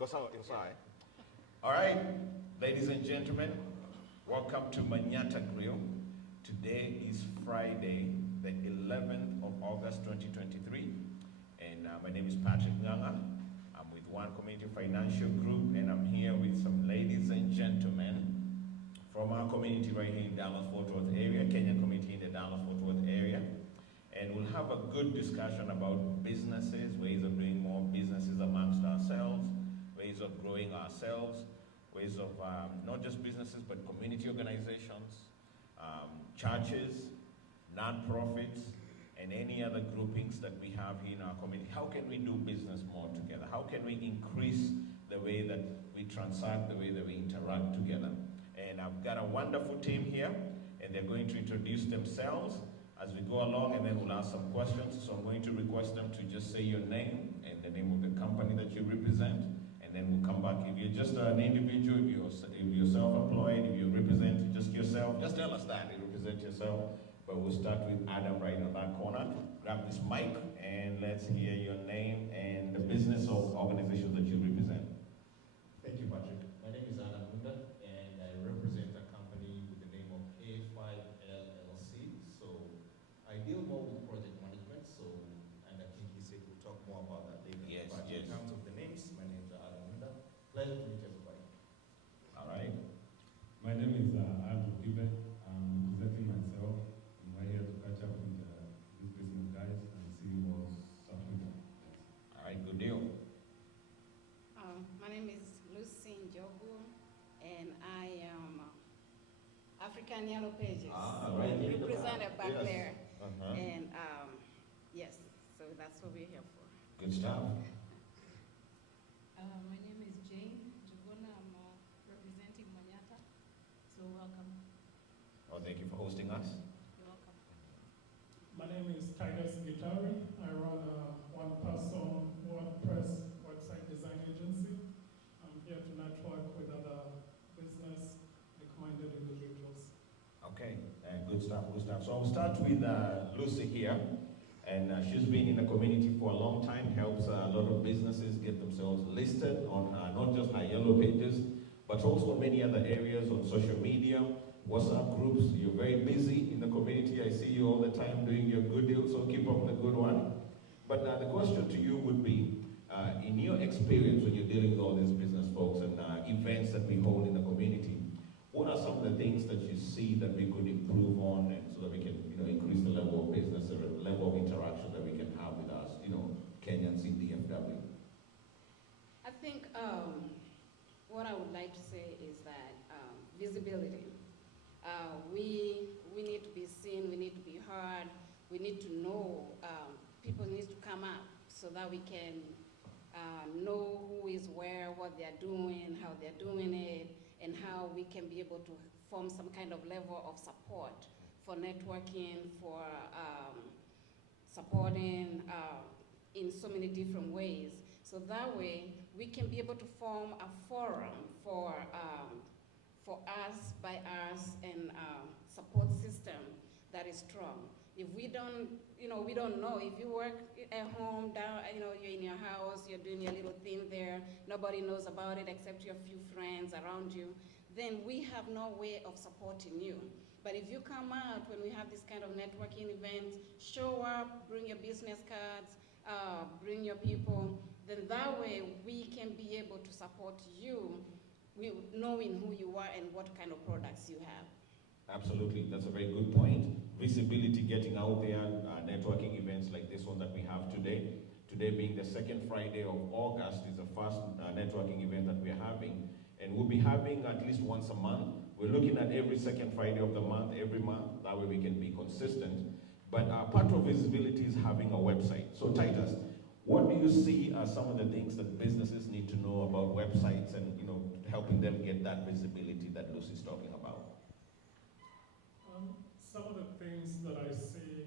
because I'm inside. All right, ladies and gentlemen, welcome to Manyatta Grill. Today is Friday, the 11th of August 2023, and my name is Patrick Nganga. I'm with One Community Financial Group, and I'm here with some ladies and gentlemen from our community right here in Dallas-Fort Worth area, Kenyan community in the Dallas-Fort Worth area. And we'll have a good discussion about businesses, ways of doing more businesses amongst ourselves, ways of growing ourselves, ways of not just businesses, but community organizations, churches, non-profits, and any other groupings that we have here in our community. How can we do business more together? How can we increase the way that we transact, the way that we interact together? And I've got a wonderful team here, and they're going to introduce themselves as we go along, and then we'll ask some questions. So I'm going to request them to just say your name and the name of the company that you represent, and then we'll come back. If you're just an individual, if you're self-employed, if you represent just yourself, just tell us that, you represent yourself. But we'll start with Adam right on that corner. Grab this mic, and let's hear your name and the business or organization that you represent. Thank you, Patrick. My name is Adam Munda, and I represent a company with the name of A5 LLC. So I deal more with project management, and I think he said we'll talk more about that later. Yes, but yes. In terms of the names, my name is Adam Munda. Pleasure to meet everybody. All right. My name is Andrew Gibe. I'm presenting myself. I'm right here to catch up with these business guys and see what's happening. All right, good deal. My name is Lucy Njogu, and I am African Yellow Pages. Right. Represented back Yes. there. Uh-huh. And yes, so that's what we're here for. Good stuff. My name is Jane Jugona. I'm representing Manyatta. So welcome. Well, thank you for hosting us. You're welcome. My name is Titus Gitari. I run a one-person WordPress website design agency. I'm here to network with other business like-minded individuals. Okay, good stuff, good stuff. So I'll start with Lucy here. And she's been in the community for a long time, helps a lot of businesses get themselves listed on not just our yellow pages, but also many other areas on social media, WhatsApp groups. You're very busy in the community. I see you all the time doing your good deal, so keep up the good one. But the question to you would be, in your experience when you're dealing with all these business folks and events that we hold in the community, what are some of the things that you see that we could improve on, and so that we can, increase the level of business or the level of interaction that we can have with us, Kenyans in DFW? I think what I would like to say is that visibility. We need to be seen, we need to be heard, we need to know, people need to come up so that we can know who is where, what they're doing, how they're doing it, and how we can be able to form some kind of level of support for networking, for supporting in so many different ways. So that way, we can be able to form a forum for us, by us, and support system that is strong. If we don't, we don't know. If you work at home, down, you're in your house, you're doing your little thing there, nobody knows about it except your few friends around you, then we have no way of supporting you. But if you come out when we have this kind of networking events, show up, bring your business cards, bring your people, then that way we can be able to support you, knowing who you are and what kind of products you have. Absolutely, that's a very good point. Visibility, getting out there, networking events like this one that we have today. Today being the second Friday of August is the first networking event that we're having. And we'll be having at least once a month. We're looking at every second Friday of the month, every month. That way we can be consistent. But part of visibility is having a website. So Titus, what do you see as some of the things that businesses need to know about websites and helping them get that visibility that Lucy's talking about? Some of the things that I see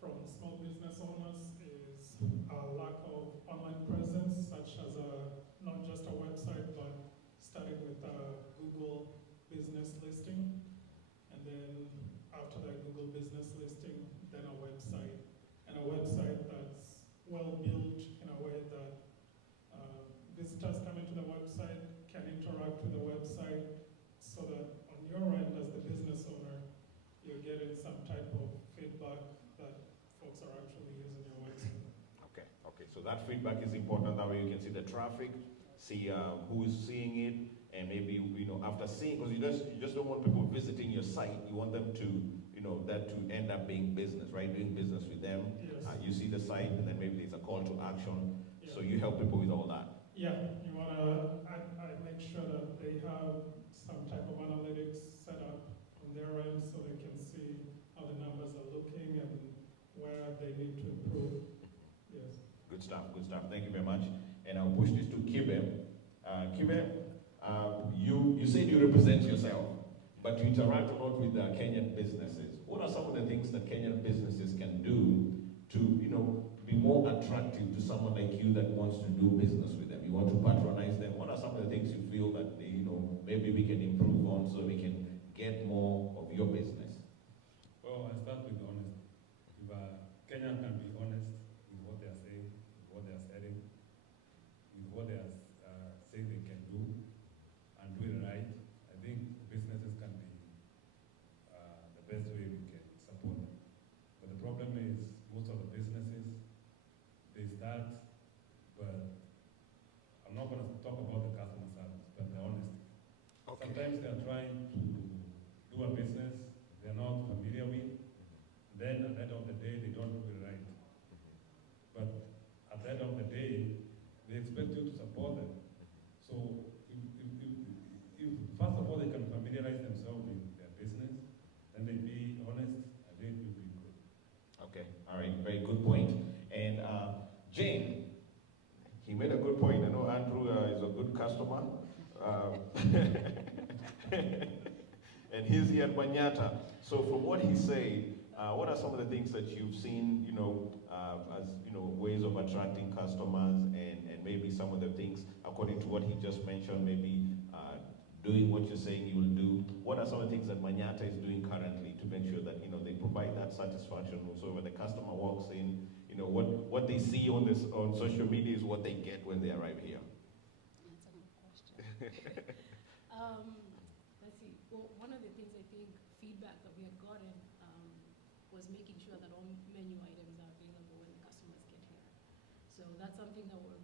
from small business owners is a lack of online presence, such as not just a website, but starting with a Google business listing, and then after that Google business listing, then a website, and a website that's well built in a way that visitors interact with the website so that on your end as the business owner, you're getting some type of feedback that folks are actually using your website. Okay, so that feedback is important. That way you can see the traffic, see who is seeing it, and maybe, after seeing, because you just don't want people visiting your site. You want them to, that to end up being business, right? Doing business with them. Yes. You see the site, and then maybe there's a call to action. Yeah. So you help people with all that. Yeah, you wanna, I make sure that they have some type of analytics set up on their end so they can see how the numbers are looking and where they need to improve. Yes. Good stuff. Thank you very much. And I'll push this to Kibe. Kibe, you said you represent yourself, but you interact a lot with Kenyan businesses. What are some of the things that Kenyan businesses can do to, be more attractive to someone like you that wants to do business with them? You want to patronize them. What are some of the things you feel that maybe we can improve on so we can get more of your business? Well, I start with honesty. If Kenya can be honest with what they are saying, with what they are selling, with what they are saying they can do, and do it right, I think businesses can be the best way we can support them. But the problem is, most of the businesses, they start, but I'm not going to talk about the customer service, but the honesty. Okay. Sometimes they are trying to do a business they're not familiar with. Then at the end of the day, they don't do it right. But at the end of the day, they expect you to support them. So if first of all they can familiarize themselves with their business, then they be honest, I think it will be good. Okay, all right, very good point. And Jane, he made a good point. I know Andrew is a good customer. And he's here at Manyatta. So from what he said, what are some of the things that you've seen, as ways of attracting customers, and maybe some of the things, according to what he just mentioned, maybe doing what you're saying you will do. What are some of the things that Manyatta is doing currently to make sure that they provide that satisfaction? So when the customer walks in, what they see on social media is what they get when they arrive here. That's a good question. Let's see. Well, one of the things I think feedback that we had gotten was making sure that all menu items are available when the customers get here. So that's something that we've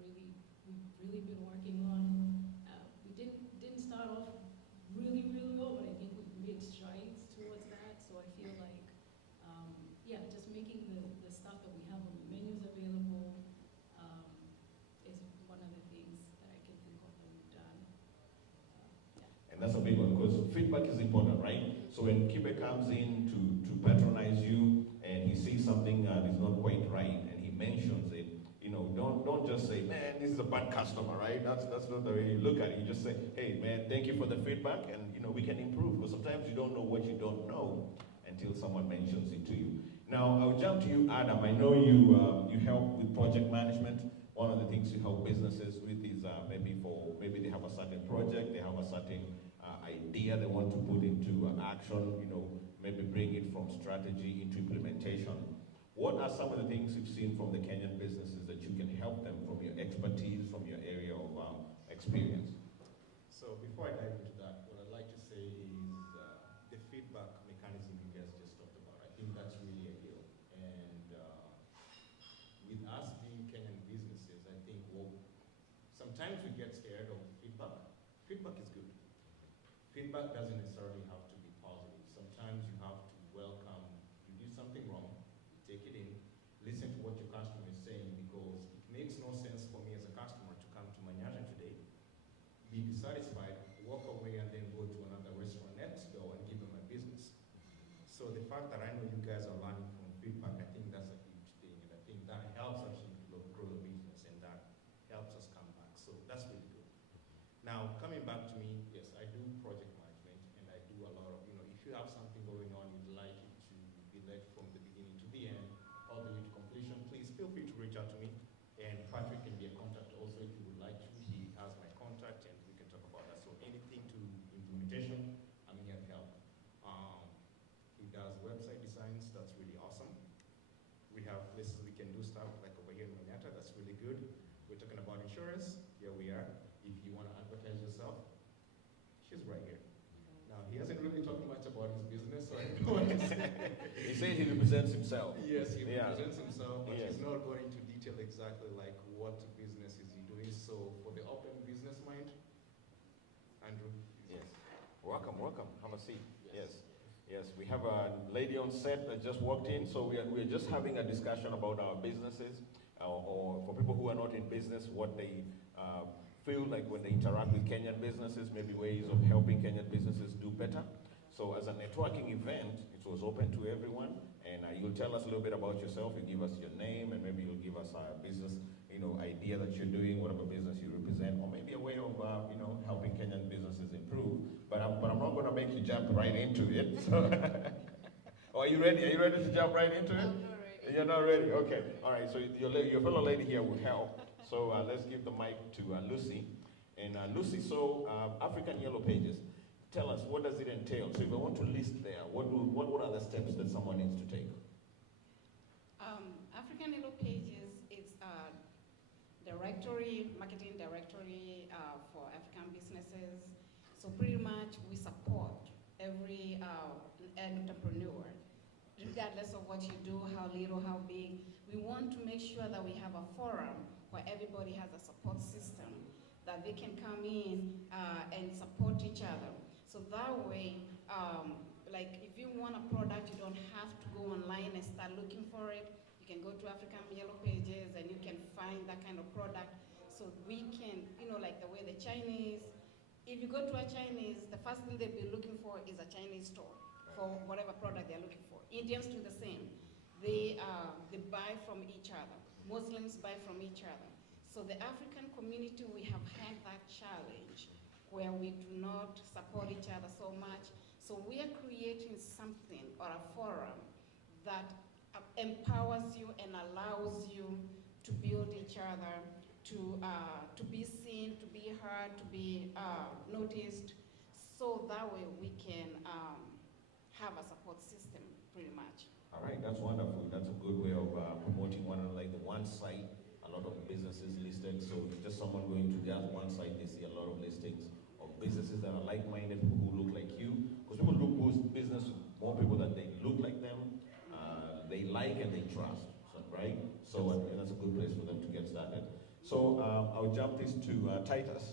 really been working on. We didn't start off really low, but I think we've made strides towards that. So I feel like, just making the stuff that we have on the menus available is one of the things that I can think of that we've done. And that's a big one, because feedback is important, right? So when Kibe comes in to patronize you and he sees something that is not quite right and he mentions it, don't just say, man, this is a bad customer, right? That's not the way you look at it. You just say, hey, man, thank you for the feedback, and we can improve. Because sometimes you don't know what you don't know until someone mentions it to you. Now, I'll jump to you, Adam. I know you help with project management. One of the things you help businesses with is maybe they have a certain project, they have a certain idea they want to put into action, maybe bring it from strategy into implementation. What are some of the things you've seen from the Kenyan businesses that you can help them from your expertise, from your area of experience? So before I dive into that, what I'd like to say is the feedback mechanism you guys just talked about. I think that's really ideal. And with us being Kenyan businesses, I think sometimes we get scared of feedback. Feedback is good. Feedback doesn't necessarily have to be positive. Sometimes you have to welcome, you did something wrong, you take it in, listen to what your customer is saying, because it makes no sense for me as a customer to come to Manyatta today, be dissatisfied, walk away, and then go to another restaurant next door and give them my business. So the fact that I know you guys are learning from feedback, I think that's a huge thing, and I think that helps actually grow the business, and that helps us come back. So that's really good. Now, coming back to me, yes, I do project management, and I do a lot of, if you have something going on, you'd like it to be led from the beginning to the end, all the way to completion, please feel free to reach out to me. And Patrick can be a contact also if you would like to. He has my contact, and we can talk about that. So anything to implementation, I'm here to help. He does website designs. That's really awesome. We have places we can do stuff like over here in Manyatta. That's really good. We're talking about insurance. Here we are. If you want to advertise yourself, He's right here. Now, he hasn't really talked much about his business, so I don't want to say. He said he represents himself. Yes, he Yeah. represents himself, but Yes. he's not going to detail exactly like what business is he doing. So for the open business mind, Andrew. Yes. Welcome, welcome. Have a seat. Yes. Yes, we have a lady on set that just walked in, so we're just having a discussion about our businesses, or for people who are not in business, what they feel like when they interact with Kenyan businesses, maybe ways of helping Kenyan businesses do better. So as a networking event, it was open to everyone, and you'll tell us a little bit about yourself. You give us your name, and maybe you'll give us a business, idea that you're doing, whatever business you represent, or maybe a way of, helping Kenyan businesses improve. But I'm not going to make you jump right into it. So are you ready? Are you ready to jump right into it? I'm not ready. You're not ready? Okay. All right. So your fellow lady here will help. So let's give the mic to Lucy. And Lucy, so African Yellow Pages, tell us, what does it entail? So if I want to list there, what are the steps that someone needs to take? African Yellow Pages is a marketing directory for African businesses. So pretty much we support every entrepreneur, regardless of what you do, how little, how big. We want to make sure that we have a forum where everybody has a support system, that they can come in and support each other. So that way, like if you want a product, you don't have to go online and start looking for it. You can go to African Yellow Pages and you can find that kind of product. So we can, like the way the Chinese, if you go to a Chinese, the first thing they'll be looking for is a Chinese store for whatever product they're looking for. Indians do the same. They buy from each other. Muslims buy from each other. So the African community, we have had that challenge where we do not support each other so much. So we are creating something or a forum that empowers you and allows you to build each other, to be seen, to be heard, to be noticed. So that way we can have a support system, pretty much. All right, that's wonderful. That's a good way of promoting one another. Like the one site, a lot of businesses listed. So just someone going to just one site, they see a lot of listings of businesses that are like-minded, people who look like you. Because people look business with more people that they look like them, they like and they trust, right? So that's a good place for them to get started. So I'll jump this to Titus.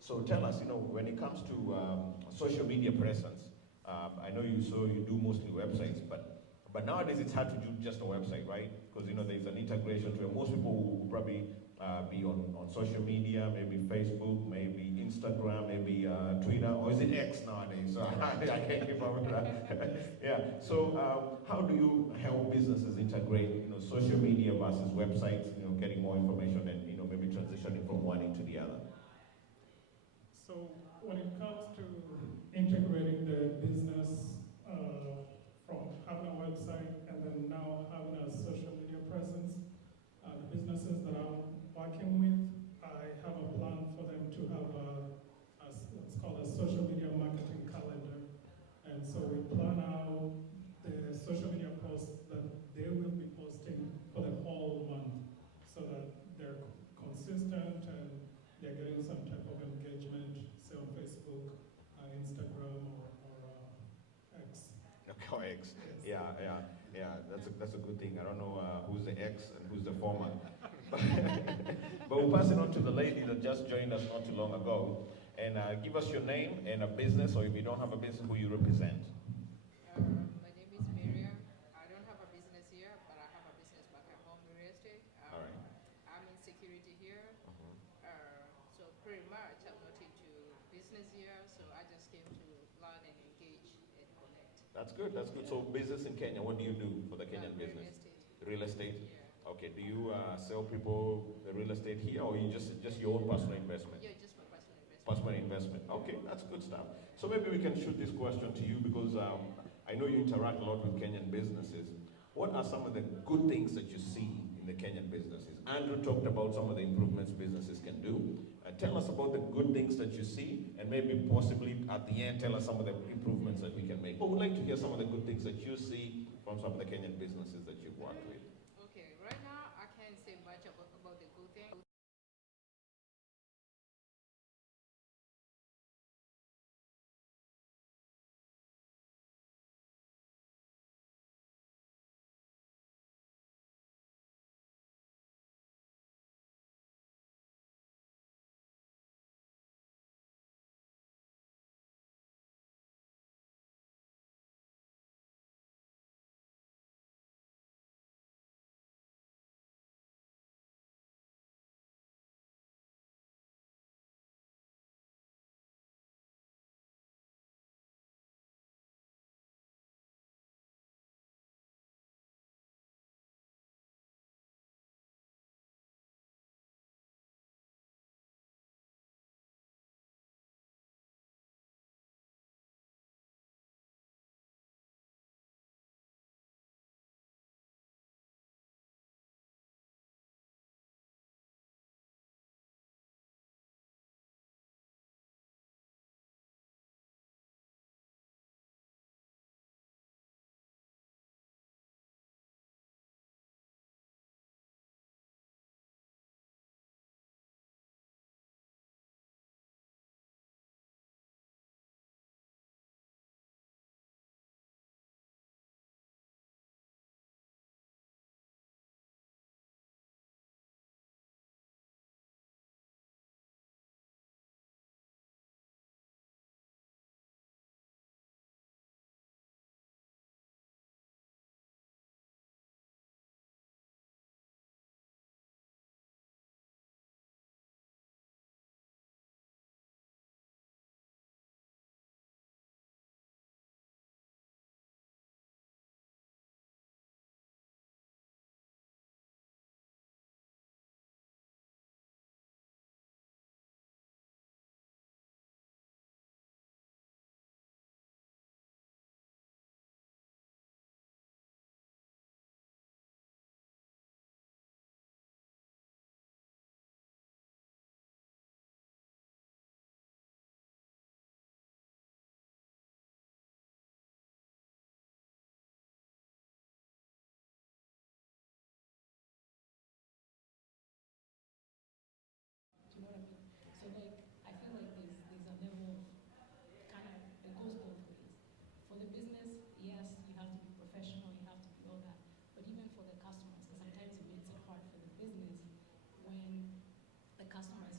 So tell us, when it comes to social media presence, I know you do mostly websites, but nowadays it's hard to do just a website, right? Because there's an integration to it. Most people will probably be on social media, maybe Facebook, maybe Instagram, maybe Twitter, or is it X nowadays? So I can't keep up with that. Yeah. So how do you help businesses integrate, social media versus websites? Getting more information and maybe transitioning from one into the other. So when it comes to integrating the business from having a website and then now having a social media presence, the businesses that I'm working with, I have a plan for them to have what's called a social media marketing calendar. And so we plan out the social media posts that they will be posting for the whole month so that they're consistent and they're getting some type of engagement, say on Facebook, Instagram, or X. Okay, X. Yes. Yeah. That's a good thing. I don't know who's the X and who's the former. But we'll pass it on to the lady that just joined us not too long ago. And give us your name and a business, or if you don't have a business, who you represent. My name is Miriam. I don't have a business here, but I have a business back at home in real estate. All right. I'm in security here. So pretty much I'm not into business here, so I just came to learn and engage and connect. That's good. That's good. So business in Kenya, what do you do for the Kenyan business? Real estate. Real estate? Yeah. Okay. Do you sell people the real estate here, or you just your own personal investment? Yeah, just my personal investment. Personal investment. Okay, that's good stuff. So maybe we can shoot this question to you because I know you interact a lot with Kenyan businesses. What are some of the good things that you see in the Kenyan businesses? Andrew talked about some of the improvements businesses can do. Tell us about the good things that you see, and maybe possibly at the end tell us some of the improvements that we can make. But we'd like to hear some of the good things that you see from some of the Kenyan businesses that you've worked with. Okay, right now I can't say much about the good things.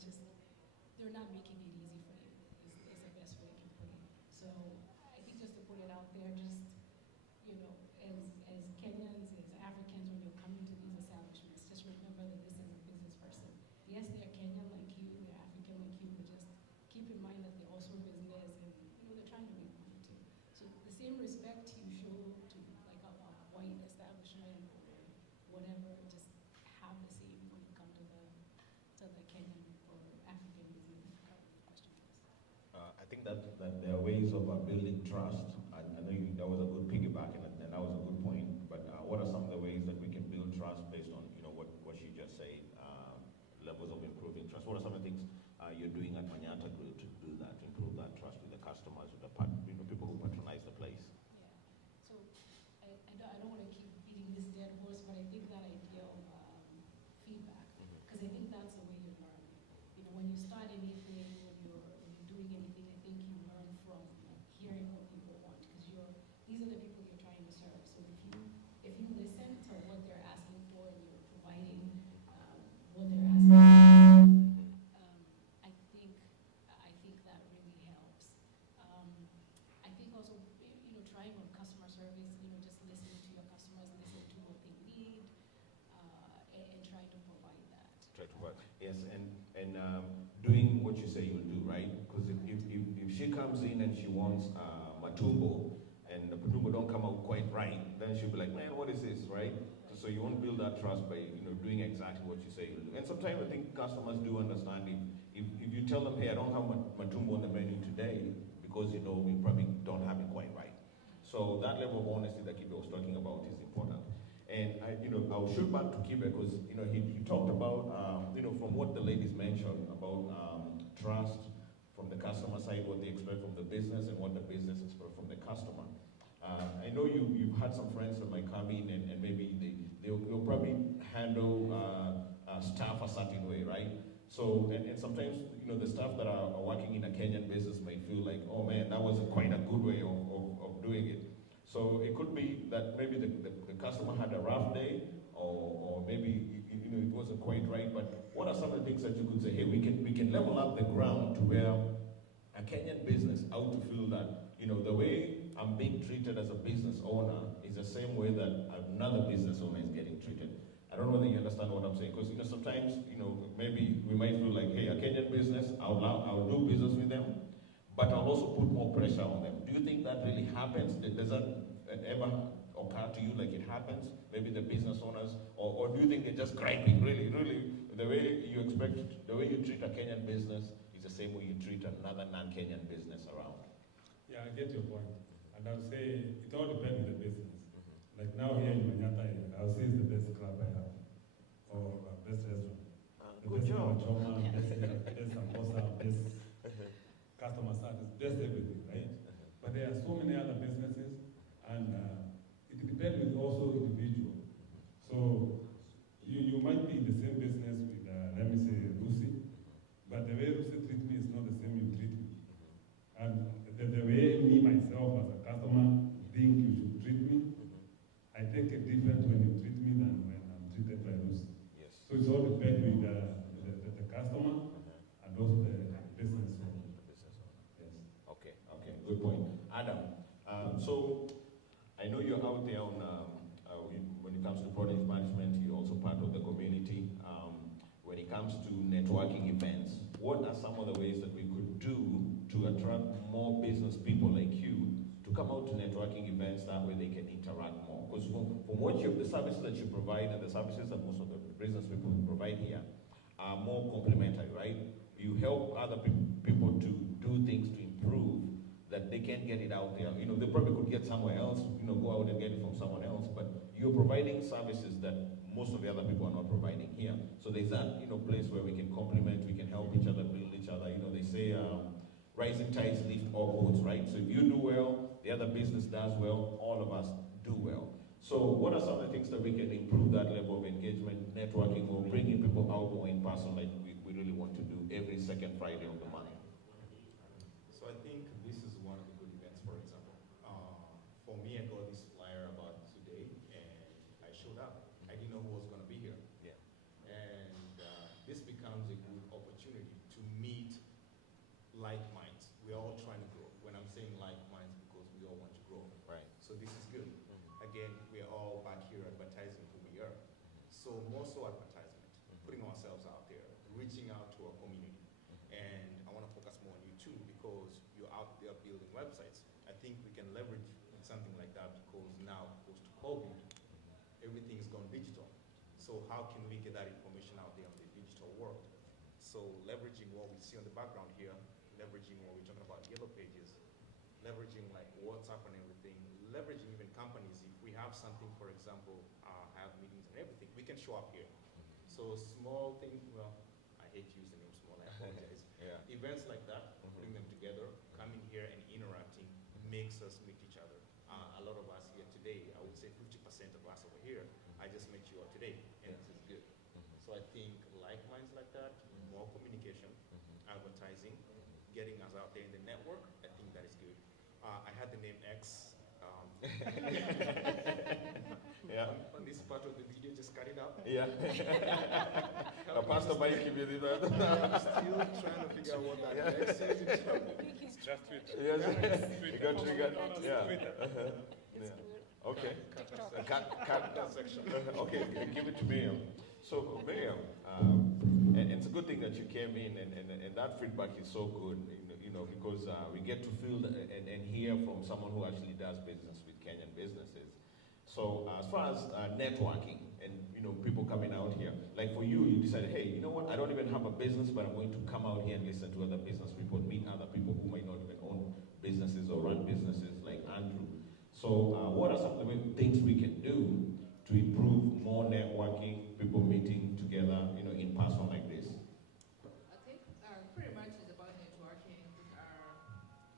just, they're not making it easy for you, is the best way to put it. So I think just to put it out there, just, you know, as Kenyans, as Africans, when you're coming to these establishments, just remember that this is a business person. Yes, they're Kenyan like you, they're African like you, but just keep in mind that they're also business and, you know, they're trying to make money too. So the same respect you show to like a white establishment or whatever, just have the same when you come to the Kenyan or African business customers. I think that there are ways of building trust. I know that was a good piggyback, and that was a good point. But what are some of the ways that we can build trust based on, you know, what she just said, levels of improving trust? What are some of the things you're doing at Manyatta Group to do that, to improve that trust with the customers, with the people who patronize the place? Yeah. So I don't want to keep beating this dead horse, but I think that idea of feedback, because I think that's the way you learn. You know, when you start anything, when you're doing anything, I think you learn from hearing what people want, because these are the people you're trying to serve. So if you listen to what they're asking for and you're providing what they're asking for, I think that really helps. I think also, you know, trying on customer service, you know, just listening to your customers, listening to what they need, and trying to provide that. Try to provide, yes, and doing what you say you'll do, right? Because if she comes in and she wants matumbo, and the matumbo don't come out quite right, then she'll be like, man, what is this, right? So you won't build that trust by, you know, doing exactly what you say you'll do. And sometimes I think customers do understand if you tell them, hey, I don't have matumbo on the menu today, because, you know, we probably don't have it quite right. So that level of honesty that Kibe was talking about is important. And I'll shoot back to Kibe because, you know, he talked about, you know, from what the ladies mentioned about trust from the customer side, what they expect from the business and what the business expects from the customer. I know you've had some friends that might come in and maybe they'll probably handle staff a certain way, right? So, and sometimes, you know, the staff that are working in a Kenyan business may feel like, oh man, that wasn't quite a good way of doing it. So it could be that maybe the customer had a rough day, or maybe, you know, it wasn't quite right, but what are some of the things that you could say, hey, we can level up the ground to where a Kenyan business out to feel that, you know, the way I'm being treated as a business owner is the same way that another business owner is getting treated. I don't know whether you understand what I'm saying, because, you know, sometimes, you know, maybe we might feel like, hey, a Kenyan business, I'll do business with them, but I'll also put more pressure on them. Do you think that really happens? Does that ever occur to you like it happens? Maybe the business owners, or do you think they're just griping? Really, the way you expect, the way you treat a Kenyan business is the same way you treat another non-Kenyan business around. Yeah, I get your point. And I would say it all depends on the business. Like now here in Manyatta, I would say it's the best club I have, or best restaurant. Good job. Nyama Choma, best samosa, best customer service, best everything, right? But there are so many other businesses, and it depends with also individual. So you might be in the same business with, let me say, Lucy, but the way Lucy treats me is not the same you treat me. And the way me, myself, as a customer, think you should treat me, I take it different when you treat me than when I'm treated by Lucy. Yes. So it's all depends with the customer and also the business owner. Yes. Okay, good point. Adam, so I know you're out there on, when it comes to product management, you're also part of the community. When it comes to networking events, what are some of the ways that we could do to attract more business people like you to come out to networking events? That way they can interact more. Because from what the services that you provide and the services that most of the business people provide here are more complementary, right? You help other people to do things to improve that they can't get it out there. You know, they probably could get somewhere else, you know, go out and get it from someone else, but you're providing services that most of the other people are not providing here. So there's that, you know, place where we can complement, we can help each other, build each other. You know, they say rising tides lift all boats, right? So if you do well, the other business does well, all of us do well. So what are some of the things that we can improve that level of engagement, networking, or bringing people out more in person like we really want to do every second Friday of the month? So I think this is one of the good events, for example. For me, I got this flyer about today, and I showed up. I didn't know who was going to be here. Yeah. And this becomes a good opportunity like minds. We're all trying to grow. When I'm saying like minds, because we all want to grow. Right. So this is good. Again, we're all back here advertising who we are. So more so advertisement, putting ourselves out there, reaching out to our community. And I want to focus more on you too, because you're out there building websites. I think we can leverage in something like that, because now post-COVID, everything's gone digital. So how can we get that information out there on the digital world? So leveraging what we see on the background here, leveraging what we're talking about yellow pages, leveraging like WhatsApp and everything, leveraging even companies. If we have something, for example, have meetings and everything, we can show up here. So small things, well, I hate using the name small, I apologize. Yeah. Events like that, putting them together, coming here and interacting makes us meet each other. A lot of us here today, I would say 50% of us over here, I just met you all today, and this is good. So I think like minds like that, more communication, advertising, getting us out there in the network, I think that is good. I had the name X. Yeah. On this part of the video, just cut it out. Yeah. Pastor Mike, give you the I'm still trying to figure out what that X is. Just Twitter. Yes. Twitter. You got, yeah. Twitter. Yeah. Okay. Cut section. Okay, give it to Miriam. So Miriam, and it's a good thing that you came in, and that feedback is so good, because we get to feel and hear from someone who actually does business with Kenyan businesses. So as far as networking and people coming out here, like for you, you decided, hey, you know what? I don't even have a business, but I'm going to come out here and listen to other business people, meet other people who might not even own businesses or run businesses like Andrew. So what are some of the things we can do to improve more networking, people meeting together, in person like this? I think pretty much it's about networking.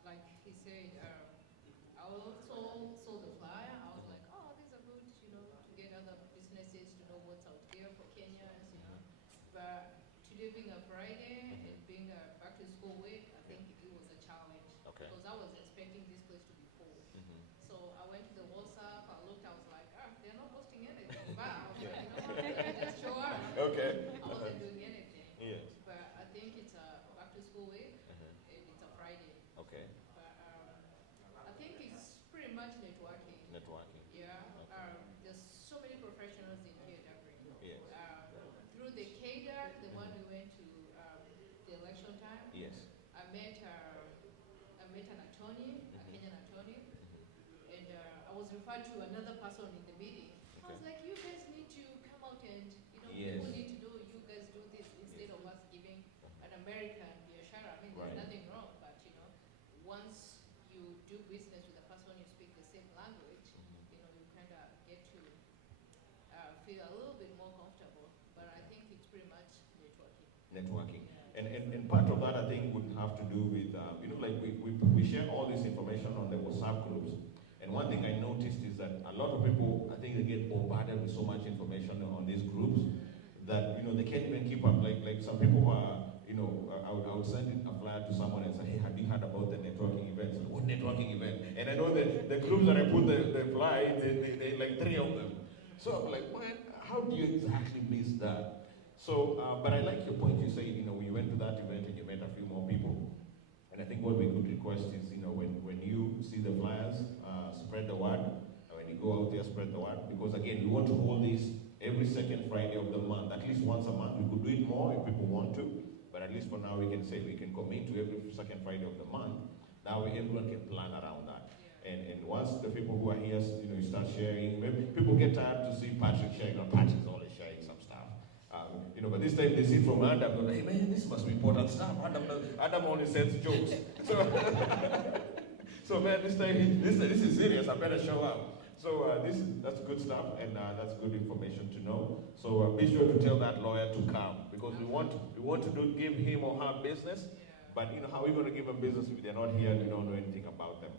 Like he said, I also saw the flyer. I was like, oh, these are good, to get other businesses to know what's out there for Kenyans, But today being a Friday and being a back to school week, I think it was a challenge. Okay. Because I was expecting this place to be full. So I went to the WhatsApp, I looked, I was like, they're not posting anything. But I was like, let me just show up. Okay. I wasn't doing anything. Yes. But I think it's a back to school week, and it's a Friday. Okay. But I think it's pretty much networking. Networking. Yeah. There's so many professionals in here, Dabri. Yes. Through the CADA, the one we went to the election time, Yes. I met an attorney, a Kenyan attorney, and I was referred to another person in the meeting. I was like, you guys need to come out and, Yes. people need to do, you guys do this instead of us giving an American biashara. I mean, Right. there's nothing wrong, but, once you do business with a person you speak the same language, you kind of get to feel a little bit more comfortable. But I think it's pretty much networking. Networking. Yeah. And part of that, I think, would have to do with, like we share all this information on the WhatsApp groups. And one thing I noticed is that a lot of people, I think they get bombarded with so much information on these groups that, they can't even keep up. Like some people are, I would send a flyer to someone and say, hey, have you heard about the networking events? What networking event? And I know that the groups that I put the flyer, they like 3 of them. So I'm like, man, how do you exactly miss that? So, but I like your point. You say, you went to that event and you met a few more people. And I think what we could request is, when you see the flyers, spread the word. When you go out there, spread the word. Because again, we want to hold this every second Friday of the month, at least once a month. We could do it more if people want to, but at least for now we can say we can commit to every second Friday of the month. That way everyone can plan around that. And once the people who are here, you start sharing, maybe people get tired to see Patrick sharing, Patrick's always sharing some stuff. But this time they see from Adam, they're like, hey man, this must be important stuff. Adam only sends jokes. So man, this time, this is serious, I better show up. So that's good stuff, and that's good information to know. So be sure to tell that lawyer to come, because we want to give him or her business, but how are we going to give them business if they're not here and we don't know anything about them?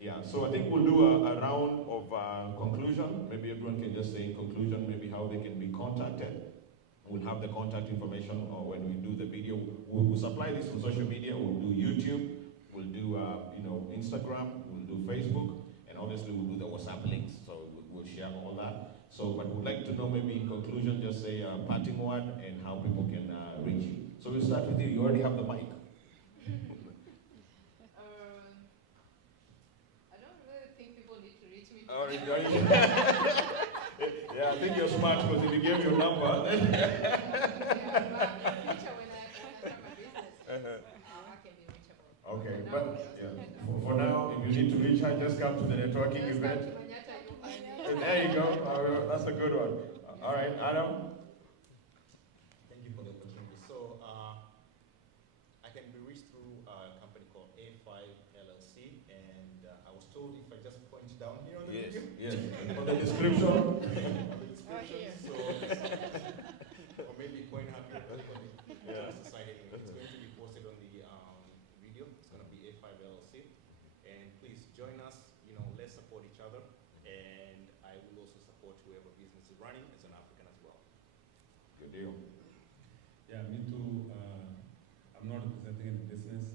Yeah, so I think we'll do a round of conclusion. Maybe everyone can just say in conclusion, maybe how they can be contacted. We'll have the contact information, or when we do the video, we'll supply this on social media. We'll do YouTube, we'll do Instagram, we'll do Facebook, and obviously we'll do the WhatsApp links. So we'll share all that. So, but we'd like to know, maybe in conclusion, just say a parting word and how people can reach you. So we'll start with you. You already have the mic. Or is there- yeah, I think you're smart because if you gave your number. Yeah, but in the future when I have a business, I can be reachable. Okay, For now, but just- yeah, for now, if you need to reach out, just come to the networking Just event. come to Manyatta, you'll find me. There you go. That's a good one. All right, Adam. Thank you for the opportunity. So I can be reached through a company called A5 LLC, and I was told if I just point down here on the Yes, video. yes. On the description. On the description, here. so or maybe point up here on the side anyway. It's going to be posted on the video. It's going to be A5 LLC, and please join us. Let's support each other, and I will also support whoever business is running as an African as well. Good deal. Yeah, me too. I'm not representing any business.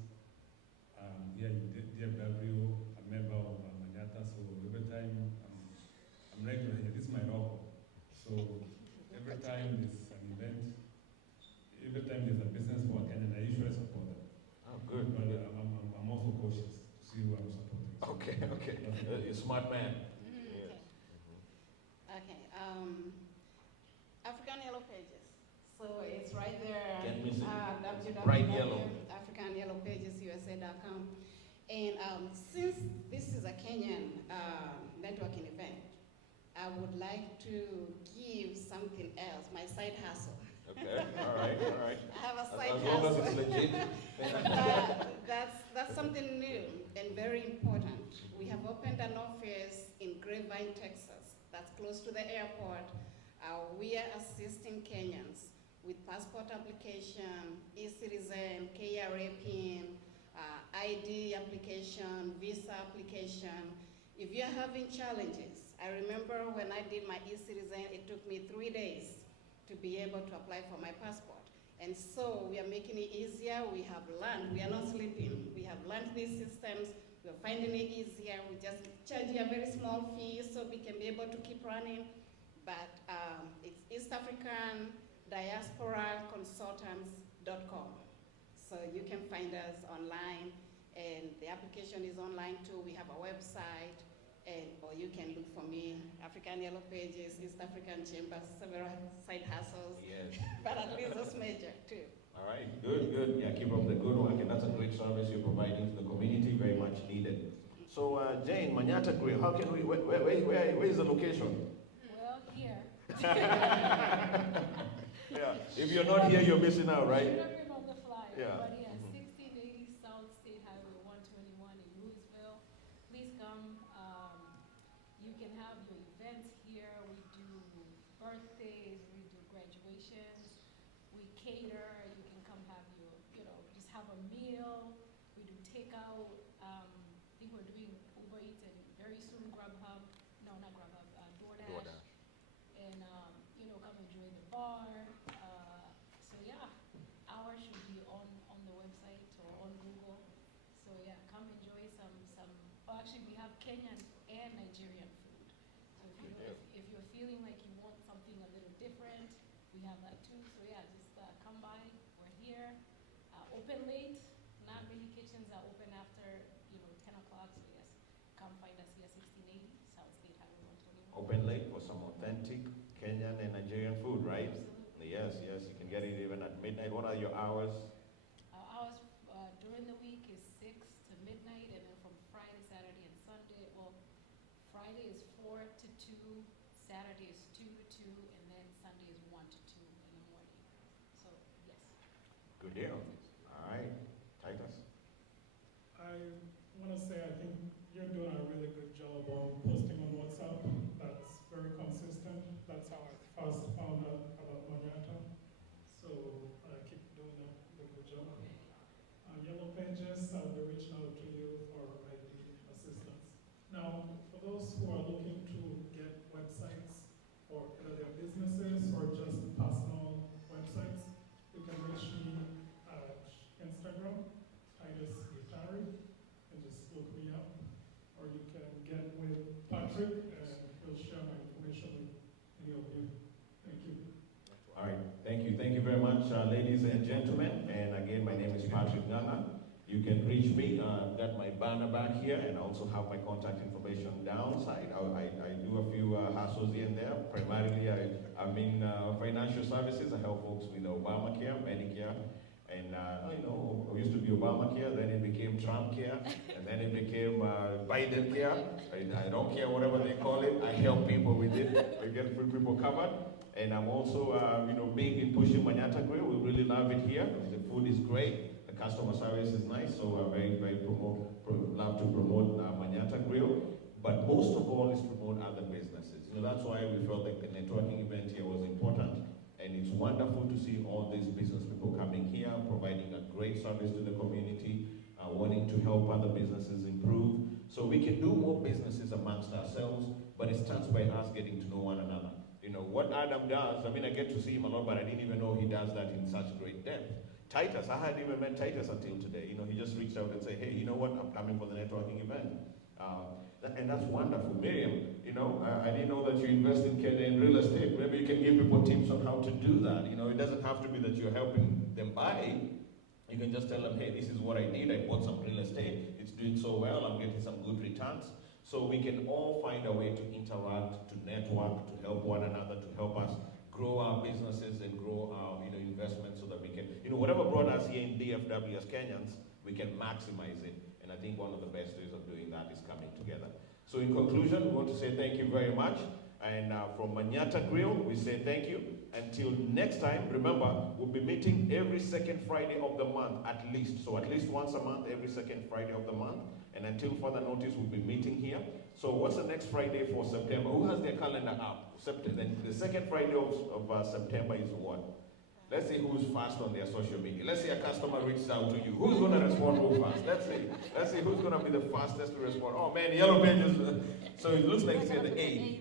Here in DFW, I'm a member of Manyatta, so every time I'm regular here. This is my local. So every time there's an event, every time there's a business for Kenya, I usually support them. Oh, good. But I'm also cautious to see who I'm supporting. So Okay. You're a smart man. Mhm, Yes. Okay. African Yellow Pages. So it's right there. Can't miss it. Bright yellow. AfricanYellowPages.USA.com. And since this is a Kenyan networking event, I would like to give something else, my side hustle. Okay. All right. I have a side As long as hustle. it's legit. That's something new and very important. We have opened an office in Grapevine, Texas, that's close to the airport. We are assisting Kenyans with passport application, e-citizen, KRA PIN, ID application, visa application. If you're having challenges, I remember when I did my e-citizen, it took me 3 days to be able to apply for my passport. And so we are making it easier. We have learned, we are not sleeping. We have learned these systems. We're finding it easier. We just charge you a very small fee so we can be able to keep running. But it's East African Diaspora Consultants.com. So you can find us online, and the application is online too. We have a website, or you can look for me, African Yellow Pages, East African Chambers, several side hustles, Yes. but at least that's major too. All right. Good. Yeah, keep up the good work, and that's a great service you're providing to the community. Very much needed. So, Jane, Manyatta Grill. How can we? Where is the location? Well, here. Yeah. If you're not here, you're missing out, right? Should have been on the flyer. Yeah. But yeah, 1680 South State Highway 121 in Lewisville. Please come. You can have your events here. We do birthdays, we do graduations, we cater. You can come have your, just have a meal. We do takeout. I think we're doing Uber Eats and very soon Grubhub. No, not Grubhub, DoorDash. And come enjoy the bar. So yeah, ours should be on the website or on Google. So yeah, come enjoy some. Oh, actually, we have Kenyan and Nigerian food. So if you're feeling like you want something a little different, we have that too. So yeah, just come by. We're here. Open late. Not many kitchens are open after 10 o'clock. So yes, come find us here, 1680 South State Highway 121. Open late for some authentic Kenyan and Nigerian food, right? Absolutely. Yes. You can get it even at midnight. What are your hours? Our hours during the week is 6 to midnight, and then from Friday, Saturday, and Sunday. Well, Friday is 4 to 2, Saturday is 2 to 2, and then Sunday is 1 to 2 in the morning. So yes. Good deal. All right. Titus. I want to say I think you're doing a really good job on posting on WhatsApp. That's very consistent. That's how I first found out about Manyatta. So keep doing the good job. Yellow Pages, I'll be reaching out to you for ID assistance. Now, for those who are looking to get websites for either their businesses or just personal websites, you can reach me at Instagram, Titus Gitari, and just look me up. Or you can get with Patrick, and he'll share my information with any of you. Thank you. All right. Thank you very much, ladies and gentlemen. And again, my name is Patrick Nganga. You can reach me. I've got my banner back here, and I also have my contact information downside. I do a few hassles here and there. Primarily, I'm in financial services. I help folks with Obamacare, Medicare, and it used to be Obamacare, then it became Trump care, and then it became Biden care. I don't care whatever they call it. I help people with it. I get people covered. And I'm also, big in pushing Manyatta Grill. We really love it here. The food is great. The customer service is nice. So we're very, very love to promote Manyatta Grill. But most of all is promote other businesses. That's why we felt like the networking event here was important. And it's wonderful to see all these business people coming here, providing a great service to the community, wanting to help other businesses improve. So we can do more businesses amongst ourselves, but it starts by us getting to know one another. What Adam does, I get to see him a lot, but I didn't even know he does that in such great depth. Titus, I hadn't even met Titus until today. He just reached out and said, hey, you know what, I'm coming for the networking event. And that's wonderful. Miriam, I didn't know that you invest in Kenya in real estate. Maybe you can give people tips on how to do that. It doesn't have to be that you're helping them buy. You can just tell them, hey, this is what I need. I bought some real estate. It's doing so well. I'm getting some good returns. So we can all find a way to interact, to network, to help one another, to help us grow our businesses and grow our investments so that we can, whatever brought us here in DFW as Kenyans, we can maximize it. And I think one of the best ways of doing that is coming together. So in conclusion, we want to say thank you very much. And from Manyatta Grill, we say thank you. Until next time, remember, we'll be meeting every second Friday of the month at least. So at least once a month, every second Friday of the month. And until further notice, we'll be meeting here. So what's the next Friday for September? Who has their calendar up? Then the second Friday of September is what? Let's see who's fast on their social media. Let's say a customer reaches out to you. Who's going to respond real fast? Let's see who's going to be the fastest to respond. Oh man, Yellow Pages. So it looks like it's the 8th.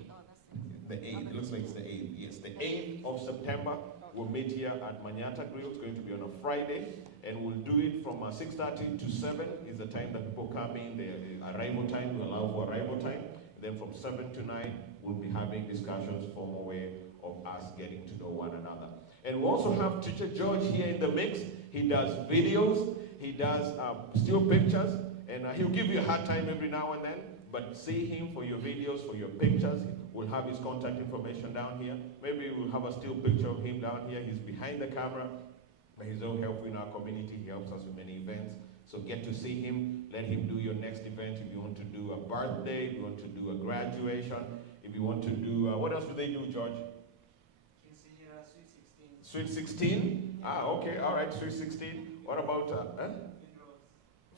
The 8th. It looks like it's the 8th. Yes, the 8th of September. We'll meet here at Manyatta Grill. It's going to be on a Friday. And we'll do it from 6:30 to 7 is the time that people come in. The arrival time, we allow for arrival time. Then from 7 to 9, we'll be having discussions, formal way of us getting to know one another. And we also have Teacher George here in the mix. He does videos, he does still pictures, and he'll give you a hard time every now and then, but see him for your videos, for your pictures. We'll have his contact information down here. Maybe we'll have a still picture of him down here. He's behind the camera, but he's all helpful in our community. He helps us with many events. So get to see him. Let him do your next event. If you want to do a birthday, if you want to do a graduation, if you want to do, what else do they do, George? Sweet 16? Ah, okay, all right, Sweet 16. What about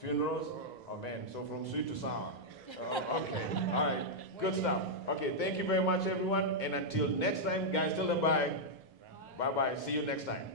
funerals? Oh man, so from sweet to sour. Okay, all right, good stuff. Okay, thank you very much, everyone. And until next time, guys, tell them bye. Bye-bye. See you next time.